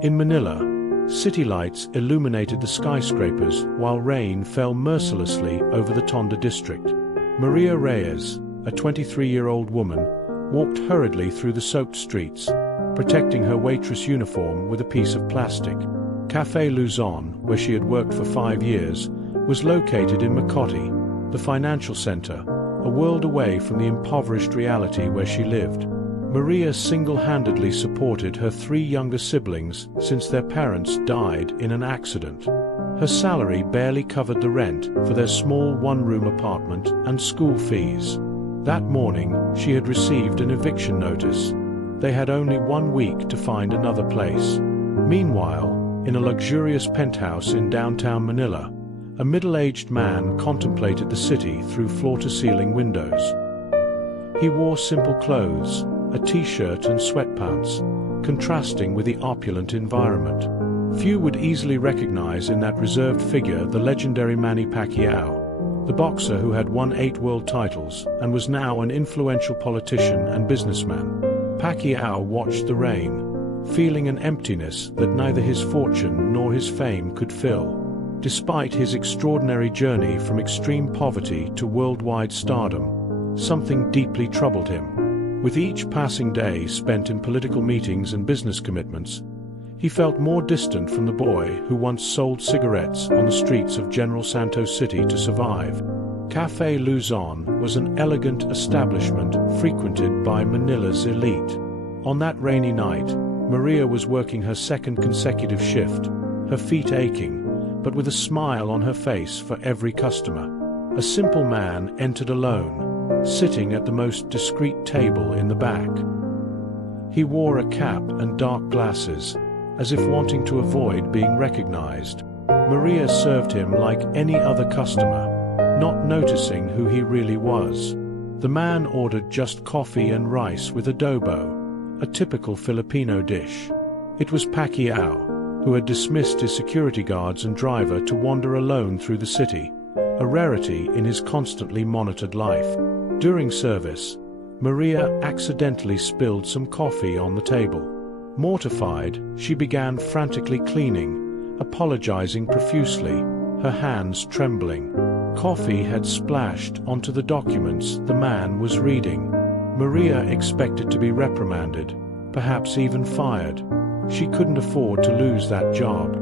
In Manila, city lights illuminated the skyscrapers while rain fell mercilessly over the Tonda district. Maria Reyes, a 23-year-old woman, walked hurriedly through the soaked streets, protecting her waitress uniform with a piece of plastic. Café Luzon, where she had worked for 5 years, was located in Makati, the financial center, a world away from the impoverished reality where she lived. Maria single-handedly supported her 3 younger siblings since their parents died in an accident. Her salary barely covered the rent for their small one-room apartment and school fees. That morning, she had received an eviction notice. They had only 1 week to find another place. Meanwhile, in a luxurious penthouse in downtown Manila, a middle-aged man contemplated the city through floor-to-ceiling windows. He wore simple clothes, a t-shirt and sweatpants, contrasting with the opulent environment. Few would easily recognize in that reserved figure the legendary Manny Pacquiao, the boxer who had won 8 world titles and was now an influential politician and businessman. Pacquiao watched the rain, feeling an emptiness that neither his fortune nor his fame could fill. Despite his extraordinary journey from extreme poverty to worldwide stardom, something deeply troubled him. With each passing day spent in political meetings and business commitments, he felt more distant from the boy who once sold cigarettes on the streets of General Santos City to survive. Café Luzon was an elegant establishment frequented by Manila's elite. On that rainy night, Maria was working her 2nd consecutive shift, her feet aching, but with a smile on her face for every customer. A simple man entered alone, sitting at the most discreet table in the back. He wore a cap and dark glasses, as if wanting to avoid being recognized. Maria served him like any other customer, not noticing who he really was. The man ordered just coffee and rice with adobo, a typical Filipino dish. It was Pacquiao, who had dismissed his security guards and driver to wander alone through the city, a rarity in his constantly monitored life. During service, Maria accidentally spilled some coffee on the table. Mortified, she began frantically cleaning, apologizing profusely, her hands trembling. Coffee had splashed onto the documents the man was reading. Maria expected to be reprimanded, perhaps even fired. She couldn't afford to lose that job.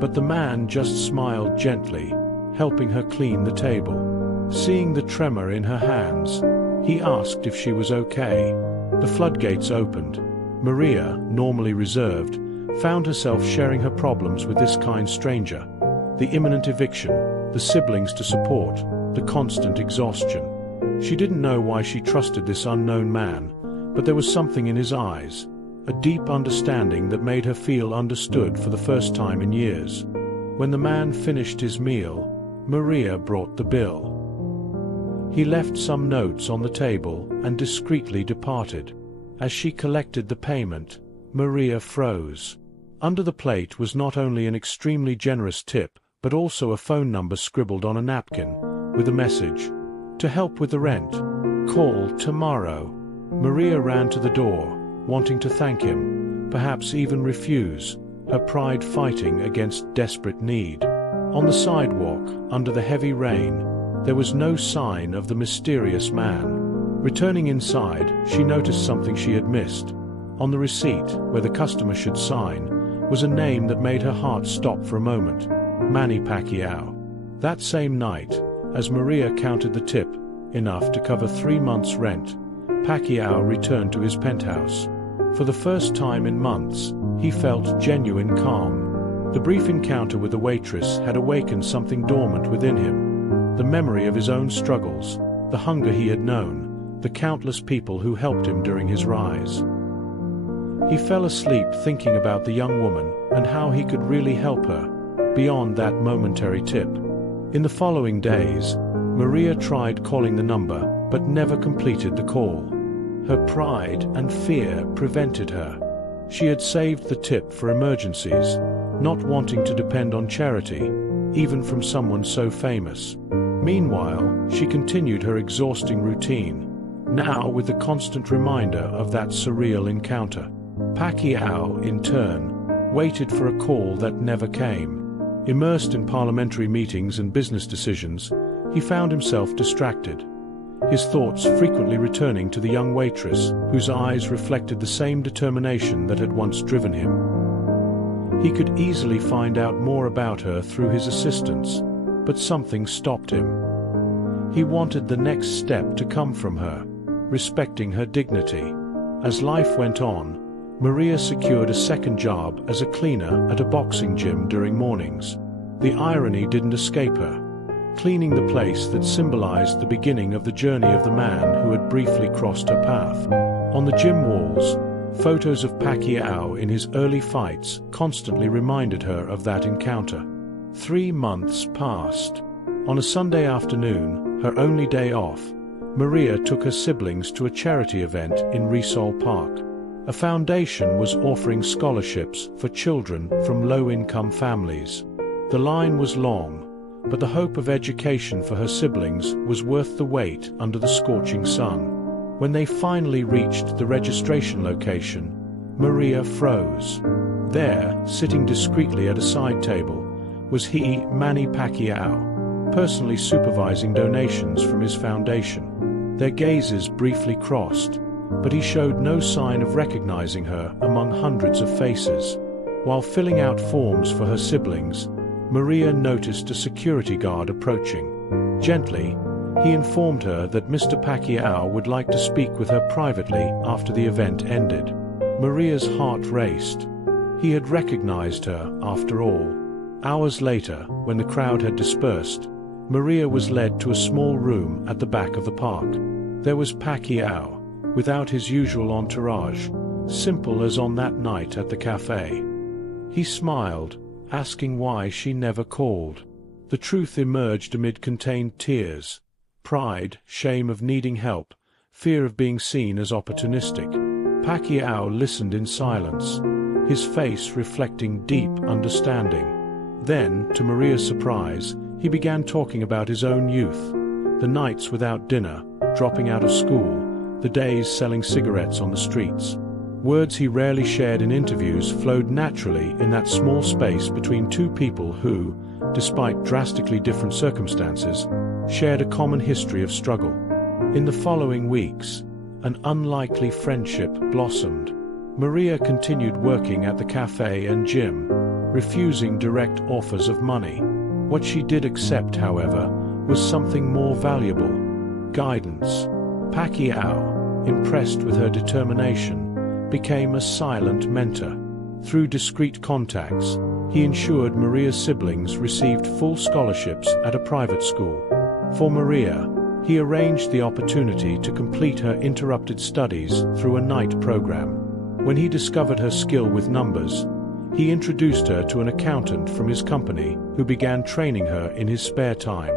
But the man just smiled gently, helping her clean the table. Seeing the tremor in her hands, he asked if she was okay. The floodgates opened. Maria, normally reserved, found herself sharing her problems with this kind stranger. The imminent eviction, the siblings to support, the constant exhaustion. She didn't know why she trusted this unknown man, but there was something in his eyes, a deep understanding that made her feel understood for the first time in years. When the man finished his meal, Maria brought the bill. He left some notes on the table and discreetly departed. As she collected the payment, Maria froze. Under the plate was not only an extremely generous tip, but also a phone number scribbled on a napkin, with a message: "To help with the rent, call tomorrow." Maria ran to the door, wanting to thank him, perhaps even refuse, her pride fighting against desperate need. On the sidewalk, under the heavy rain, there was no sign of the mysterious man. Returning inside, she noticed something she had missed. On the receipt, where the customer should sign, was a name that made her heart stop for a moment: Manny Pacquiao. That same night, as Maria counted the tip, enough to cover 3 months' rent, Pacquiao returned to his penthouse. For the first time in months, he felt genuine calm. The brief encounter with the waitress had awakened something dormant within him: the memory of his own struggles, the hunger he had known, the countless people who helped him during his rise. He fell asleep thinking about the young woman and how he could really help her, beyond that momentary tip. In the following days, Maria tried calling the number, but never completed the call. Her pride and fear prevented her. She had saved the tip for emergencies, not wanting to depend on charity, even from someone so famous. Meanwhile, she continued her exhausting routine, now with the constant reminder of that surreal encounter. Pacquiao, in turn, waited for a call that never came. Immersed in parliamentary meetings and business decisions, he found himself distracted, his thoughts frequently returning to the young waitress whose eyes reflected the same determination that had once driven him. He could easily find out more about her through his assistants, but something stopped him. He wanted the next step to come from her, respecting her dignity. As life went on, Maria secured a second job as a cleaner at a boxing gym during mornings. The irony didn't escape her. Cleaning the place that symbolized the beginning of the journey of the man who had briefly crossed her path. On the gym walls, photos of Pacquiao in his early fights constantly reminded her of that encounter. 3 months passed. On a Sunday afternoon, her only day off, Maria took her siblings to a charity event in Reconnecting Park. A foundation was offering scholarships for children from low-income families. The line was long, but the hope of education for her siblings was worth the wait under the scorching sun. When they finally reached the registration location, Maria froze. There, sitting discreetly at a side table, was Manny Pacquiao, personally supervising donations from his foundation. Their gazes briefly crossed, but he showed no sign of recognizing her among hundreds of faces. While filling out forms for her siblings, Maria noticed a security guard approaching. Gently, he informed her that Mr. Pacquiao would like to speak with her privately after the event ended. Maria's heart raced. He had recognized her, after all. Hours later, when the crowd had dispersed, Maria was led to a small room at the back of the park. There was Pacquiao, without his usual entourage, simple as on that night at the cafe. He smiled, asking why she never called. The truth emerged amid contained tears. Pride, shame of needing help, fear of being seen as opportunistic. Pacquiao listened in silence, his face reflecting deep understanding. Then, to Maria's surprise, he began talking about his own youth, the nights without dinner, dropping out of school, the days selling cigarettes on the streets. Words he rarely shared in interviews flowed naturally in that small space between two people who, despite drastically different circumstances, shared a common history of struggle. In the following weeks, an unlikely friendship blossomed. Maria continued working at the cafe and gym, refusing direct offers of money. What she did accept, however, was something more valuable: guidance. Pacquiao, impressed with her determination, became a silent mentor. Through discreet contacts, he ensured Maria's siblings received full scholarships at a private school. For Maria, he arranged the opportunity to complete her interrupted studies through a night program. When he discovered her skill with numbers, he introduced her to an accountant from his company who began training her in his spare time.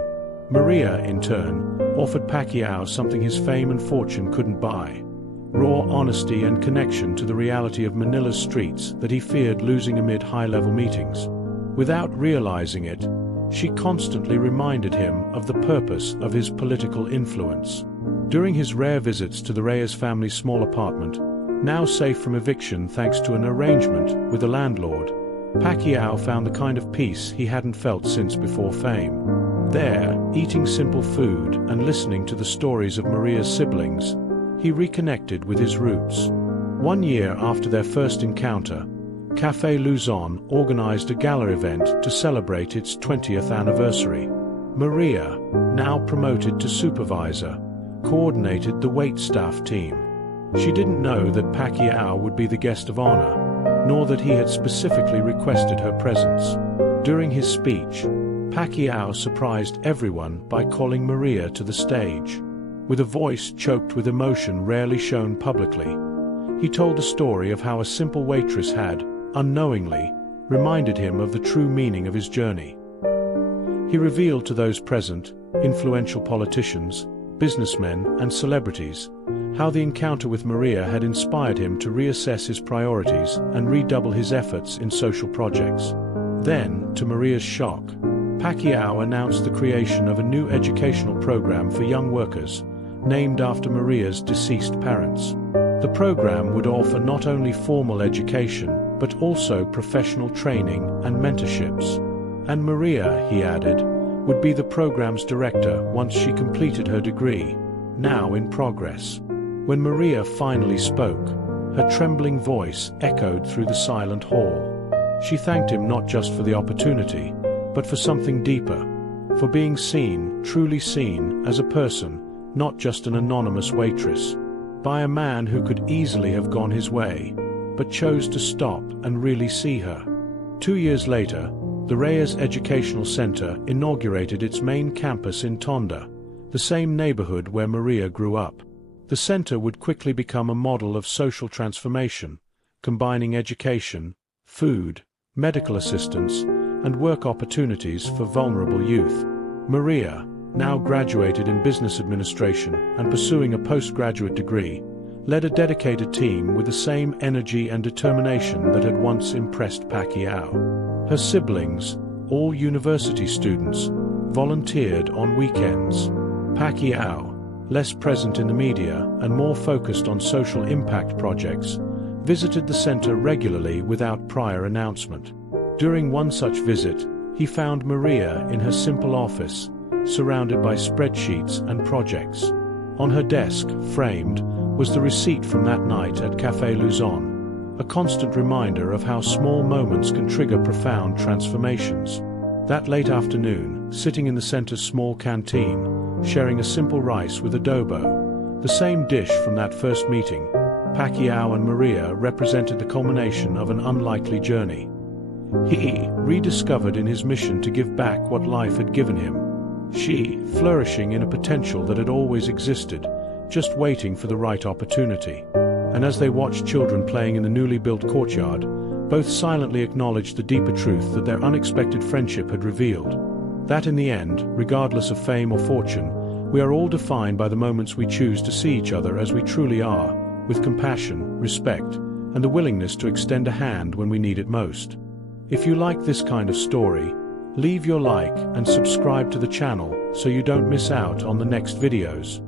Maria, in turn, offered Pacquiao something his fame and fortune couldn't buy: raw honesty and connection to the reality of Manila's streets that he feared losing amid high-level meetings. Without realizing it, she constantly reminded him of the purpose of his political influence. During his rare visits to the Reyes family's small apartment, now safe from eviction thanks to an arrangement with the landlord, Pacquiao found the kind of peace he hadn't felt since before fame. There, eating simple food and listening to the stories of Maria's siblings, he reconnected with his roots. 1 year after their first encounter, Café Luzon organized a gala event to celebrate its 20th anniversary. Maria, now promoted to supervisor, coordinated the waitstaff team. She didn't know that Pacquiao would be the guest of honor, nor that he had specifically requested her presence. During his speech, Pacquiao surprised everyone by calling Maria to the stage. With a voice choked with emotion rarely shown publicly, he told the story of how a simple waitress had, unknowingly, reminded him of the true meaning of his journey. He revealed to those present, influential politicians, businessmen, and celebrities, how the encounter with Maria had inspired him to reassess his priorities and redouble his efforts in social projects. Then, to Maria's shock, Pacquiao announced the creation of a new educational program for young workers, named after Maria's deceased parents. The program would offer not only formal education, but also professional training and mentorships. And Maria, he added, would be the program's director once she completed her degree, now in progress. When Maria finally spoke, her trembling voice echoed through the silent hall. She thanked him not just for the opportunity, but for something deeper, for being seen, truly seen, as a person, not just an anonymous waitress, by a man who could easily have gone his way, but chose to stop and really see her. 2 years later, the Reyes Educational Center inaugurated its main campus in Tonda, the same neighborhood where Maria grew up. The center would quickly become a model of social transformation, combining education, food, medical assistance, and work opportunities for vulnerable youth. Maria, now graduated in business administration and pursuing a postgraduate degree, led a dedicated team with the same energy and determination that had once impressed Pacquiao. Her siblings, all university students, volunteered on weekends. Pacquiao, less present in the media and more focused on social impact projects, visited the center regularly without prior announcement. During one such visit, he found Maria in her simple office, surrounded by spreadsheets and projects. On her desk, framed, was the receipt from that night at Café Luzon, a constant reminder of how small moments can trigger profound transformations. That late afternoon, sitting in the center's small canteen, sharing a simple rice with adobo, the same dish from that first meeting, Pacquiao and Maria represented the culmination of an unlikely journey. He, rediscovered in his mission to give back what life had given him. She, flourishing in a potential that had always existed, just waiting for the right opportunity. And as they watched children playing in the newly built courtyard, both silently acknowledged the deeper truth that their unexpected friendship had revealed. That in the end, regardless of fame or fortune, we are all defined by the moments we choose to see each other as we truly are, with compassion, respect, and the willingness to extend a hand when we need it most. If you like this kind of story, leave your like and subscribe to the channel so you don't miss out on the next videos.